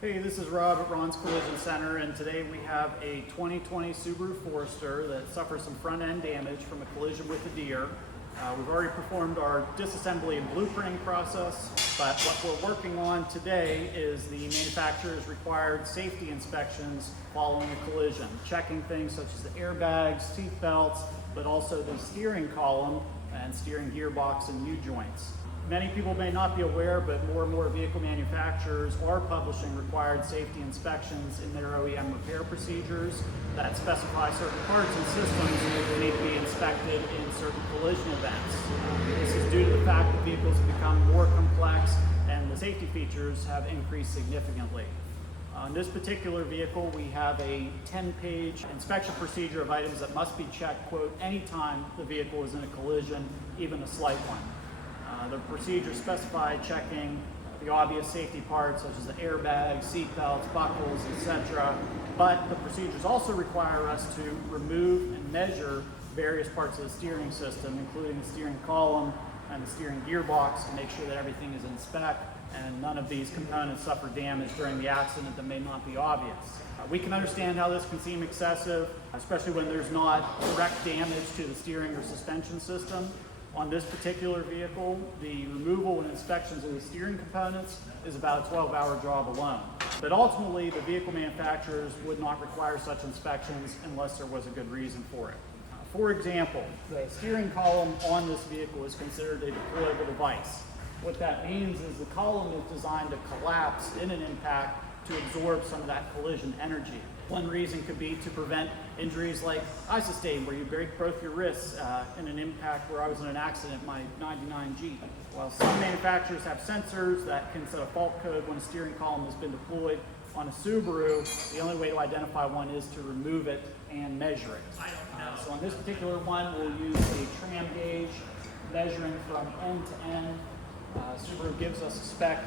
Hey, this is Rob at Ron's Collision Center, and today we have a 2020 Subaru Forester that suffers some front-end damage from a collision with a deer. We've already performed our disassembly and blueprinting process, but what we're working on today is the manufacturer's required safety inspections following a collision, checking things such as the airbags, seat belts, but also the steering column and steering gearbox and U-joints. Many people may not be aware, but more and more vehicle manufacturers are publishing required safety inspections in their OEM repair procedures that specify certain parts and systems that need to be inspected in certain collision events. This is due to the fact that vehicles have become more complex and the safety features have increased significantly. On this particular vehicle, we have a 10-page inspection procedure of items that must be checked, quote, anytime the vehicle is in a collision, even a slight one. The procedures specify checking the obvious safety parts such as the airbags, seat belts, buckles, etc. But the procedures also require us to remove and measure various parts of the steering system, including the steering column and the steering gearbox, to make sure that everything is in spec and none of these components suffer damage during the accident that may not be obvious. We can understand how this can seem excessive, especially when there's not direct damage to the steering or suspension system. On this particular vehicle, the removal and inspections of the steering components is about a 12-hour job alone. But ultimately, the vehicle manufacturers would not require such inspections unless there was a good reason for it. For example, the steering column on this vehicle is considered a deployable device. What that means is the column is designed to collapse in an impact to absorb some of that collision energy. One reason could be to prevent injuries like I sustained, where you break both your wrists in an impact where I was in an accident, my 99 Jeep. While some manufacturers have sensors that can set a fault code when a steering column has been deployed, on a Subaru, the only way to identify one is to remove it and measure it. So on this particular one, we'll use a tram gauge measuring from end to end. Subaru gives us a spec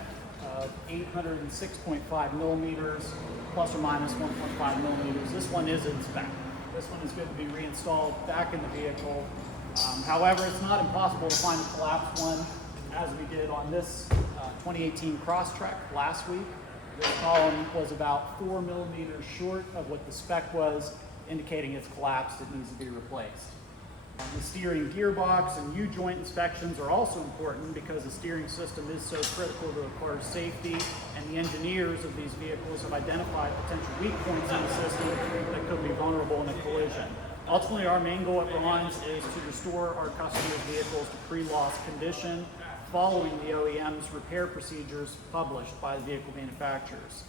of 806.5 millimeters, plus or minus 1.5 millimeters. This one is in spec. This one is going to be reinstalled back in the vehicle. However, it's not impossible to find a collapsed one, as we did on this 2018 Crosstrek last week. This column was about 4 millimeters short of what the spec was, indicating it's collapsed, it needs to be replaced. The steering gearbox and U-joint inspections are also important because the steering system is so critical to the car's safety, and the engineers of these vehicles have identified potential weak points in the system that could be vulnerable in a collision. Ultimately, our main goal at Ron's is to restore our customers' vehicles to pre-loss condition following the OEM's repair procedures published by the vehicle manufacturers.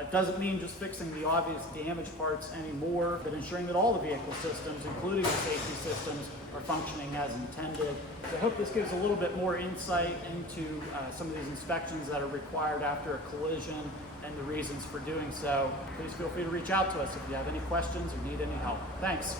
It doesn't mean just fixing the obvious damaged parts anymore, but ensuring that all the vehicle systems, including the safety systems, are functioning as intended. So I hope this gives a little bit more insight into some of these inspections that are required after a collision and the reasons for doing so. Please feel free to reach out to us if you have any questions or need any help. Thanks.